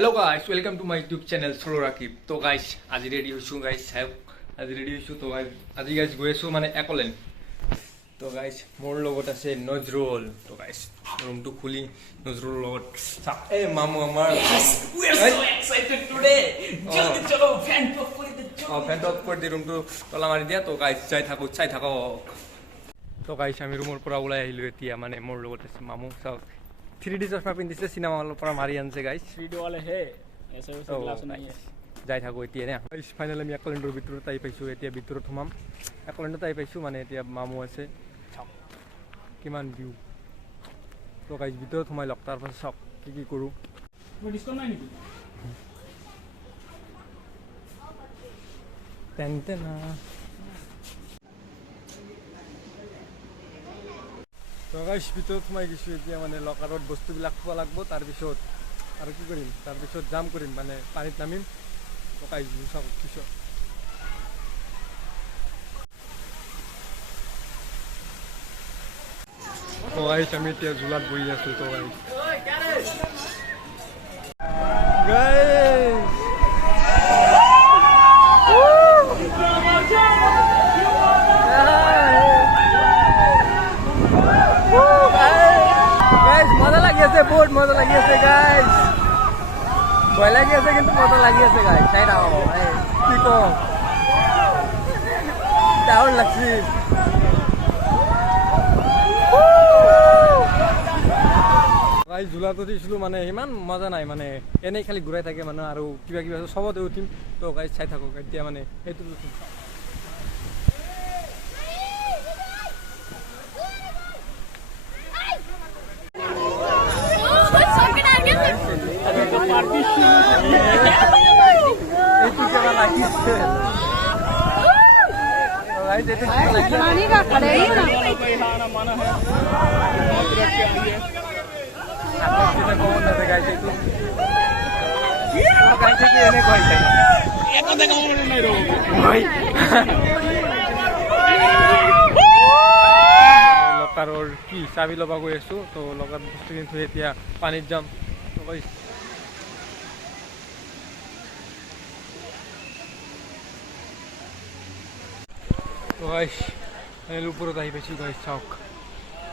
Hello guys, welcome to my YouTube channel Solo Rakib. So guys, আজি ready হৈছো guys, আজি ready হৈছো তো guys, আজি guys গৈছো মানে Accoland. তো guys, মোৰ লগত আছে নজৰুল. তো guys, ৰুমটো খুলি নজৰুল লগত এই মামু আমাৰ We are so excited today. জলদি চলো ফ্যান টপ কৰে দে। ফ্যান টপ কৰি দি ৰুমটো তলা মাৰি দিয়া। তো guys, চাই থাকো। তো guys, আমি ৰুমৰ পৰা ওলাই আহিলো এতিয়া মানে মোৰ লগত আছে মামু চাও 3D চশমা পিন্ধিছে চিনেমা হলৰ পৰা মাৰি আনছে গাইস 3D वाले है ऐसे वैसे ग्लास नहीं है যাই থাকো এতিয়া না গাইস ফাইনালি আমি Accolandৰ ভিতৰত আই পাইছো এতিয়া ভিতৰত সোমাম Accolandত আই পাইছো মানে এতিয়া মামু আছে কিমান ভিউ তো গাইস ভিতৰত সোমাই লক তাৰ পাছত সব কি কৰো ডিসকাউন্ট নাই নেকি তেনতে না তো গাইস ভিতৰত সোমাই গিছো এতিয়া মানে লকাৰত বস্তুবিলাক খোৱা লাগব তাৰ পিছত আৰু কি কৰিম তাৰ পিছত জাম কৰিম মানে পানীত নামিম তো গাইস সব কিছু তো গাইস আমি এতিয়া ঝুলাত বহি আছো তো গাইস বহুত মজা লাগি আছে গাইস ভয় লাগি আছে কিন্তু মজা লাগি আছে গাইস চাই দাও কি কম দাউল লাগছি গাইস ঝুলাটো দিছিলো মানে ইমান মজা নাই মানে এনেই খালি ঘুৰাই থাকে মানে আৰু কিবা কিবা সবতে উঠিম তো গাইস চাই থাকো এতিয়া মানে এইটো লকাৰৰ কি চাবি ল'ব গৈ আছো তো লকাত বস্তু কিন্তু এতিয়া পানীত যাম তো গাইস তো গাইস এই উপৰত আহি পাইছো গাইস চাওক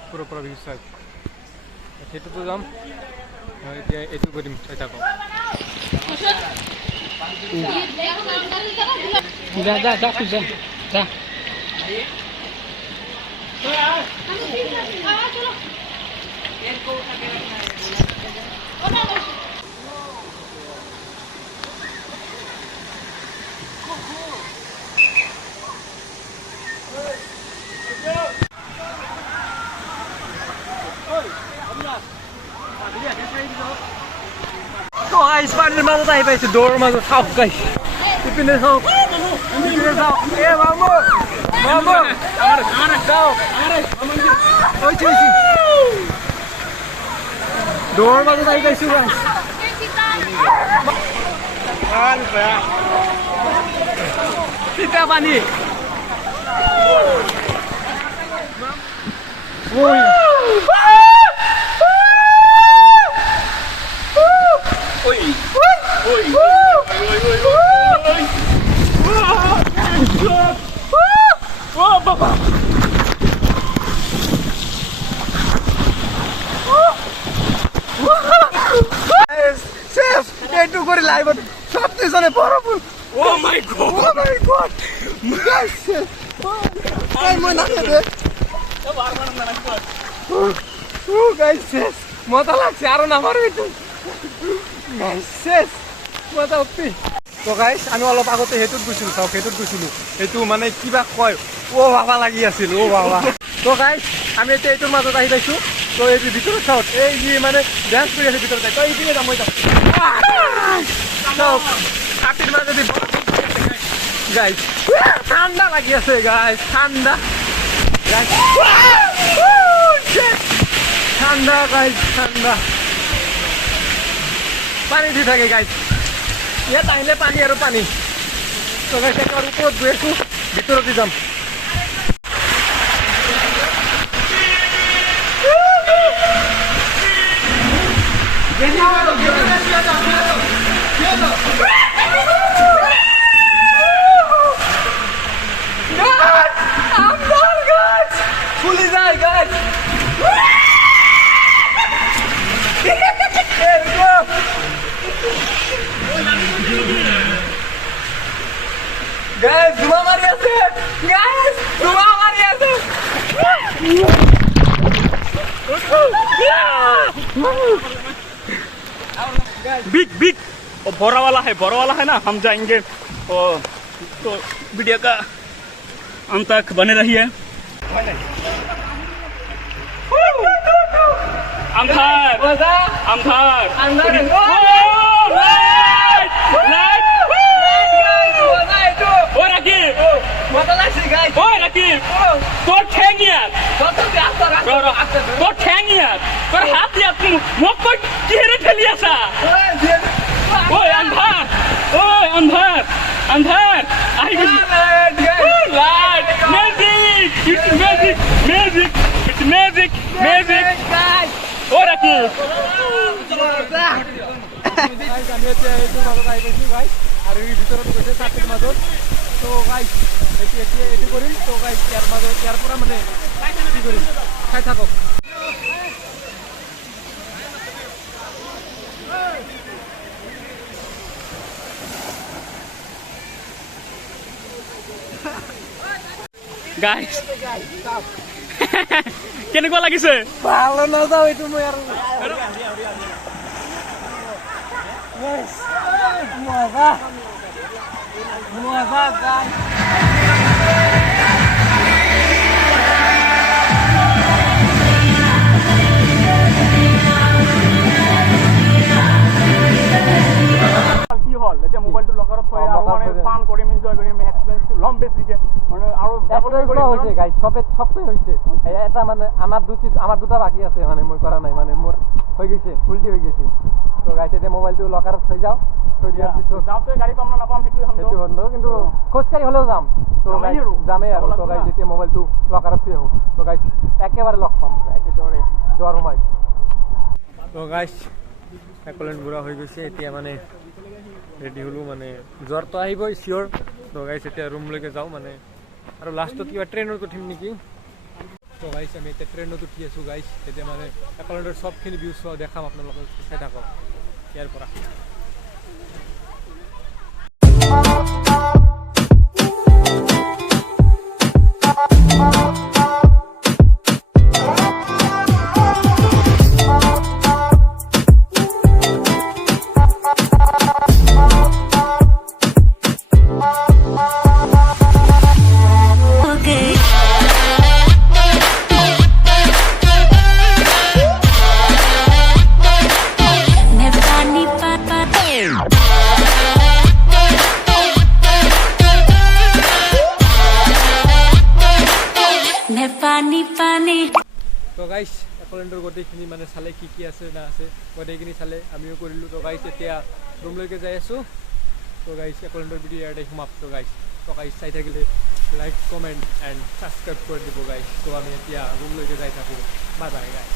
পুৰো ভিউ চাওক সেইটোতো যাম এতিয়া এইটো কৰিম চাই থাকক যা তো গাইস পানির মাঝে আই পাইছে দৌড় মাঝে খাও গাইস ইপিনে খাও এ মামু আমার যাও ওই চলছি দৌড় মাঝে আই পাইছো গাইস আর বা পিতা পানি ওই Baba. Chef, এইটো কৰি লাইভ সব পিছনে বৰফুল Oh my god. Yes. আই মই না দে তো বারবার না লাগবে গাইস মজা লাগছে আর না মারবি তুই গাইস মজা উঠি তো গাইস আমি অলপ আগতে হেতুত গৈছিলো চাওক হেতুত গৈছিলো এইটো মানে কিবা কয় ও বাবা লাগি আছিল ও বাবা তো গাইস আমি এতিয়া এইটোৰ মাজত আহি পাইছো তো এই ভিতৰত চাওক এই যি মানে ডান্স কৰি আছে ভিতৰত তো এইপিনে যাম মই চাওক কাটিৰ মাজত দি গাইস ঠাণ্ডা লাগি আছে গাইস ঠাণ্ডা গাইস ঠাণ্ডা গাইস ঠাণ্ডা পানী দি থাকে গাইস ইয়াত আহিলে পানী আৰু পানী তো গাইস একৰ ওপৰত গৈ আছো ভিতৰতে যাম Vem cá, बिग बिग बड़ा वाला है ना, हम जाएंगे तो वीडियो का अंत तक बने रहिए। Guys, কেনেকুৱা লাগিছে? ভালো না যাও এইটো মই আৰু মজা মজা গাইস। কি হল এতিয়া মোবাইলটো লকাৰত থৈ আৰু মানে ফান কৰিম, এনজয় কৰিম, এক্সপেৰিয়েন্সটো লম বেছিকে মানে আৰু হৈছে গাইস, সবতে হৈছে। এটা মানে আমার দুটা বাকি আছে, মানে মই করা নাই, মানে মোর হৈ গৈছে, উল্টি হৈ গৈছে। তো গাইস এতিয়া মোবাইলটো লকাৰত থৈ যাও, থৈ দিয়াৰ পিছত যাওঁতে গাড়ী পাম না নাপাম সেইটো বন্ধ, কিন্তু খোজকাঢ়ি হলেও যাম। তো গাইস যামেই আৰু। তো গাইস এতিয়া মোবাইলটো লকাৰত থৈ আহো। তো গাইস একেবাৰে লগ পাম যোৱাৰ সময়। তো গাইস একলেণ্ড ঘূৰা হৈ গৈছে, এতিয়া মানে ৰেডি হলো, মানে জ্বৰ তো আহিবই চিয়ৰ। তো গাইস এতিয়া ৰুমলৈকে যাওঁ, মানে আৰু লাষ্টত কিবা ট্ৰেইনত উঠিম নেকি। তো গাইস আমি এতিয়া ট্ৰেইনত উঠি আছো গাইস। এতিয়া মানে একলেণ্ডৰ সবখিনি ভিউ চোৱা দেখাম আপোনালোকক, চাই থাকক ইয়াৰ পৰা। তো গাইস একলেণ্ডৰ গোটেইখিনি মানে চালে কি আছে না আছে, গোটেইখিনি চালে আমিও কৰিলোঁ। তো গাইস এতিয়া ৰুমলৈকে যাই আছোঁ। তো গাইস একলেণ্ডৰ ভিডিঅ' ইয়াতে সমাপ্ত গাইস। তো গাইস চাই থাকিলে লাইক, কমেণ্ট এণ্ড ছাবস্ক্ৰাইব কৰি দিব গাইস। তো আমি এতিয়া ৰুমলৈকে যাই থাকোঁ। Bye bye guys.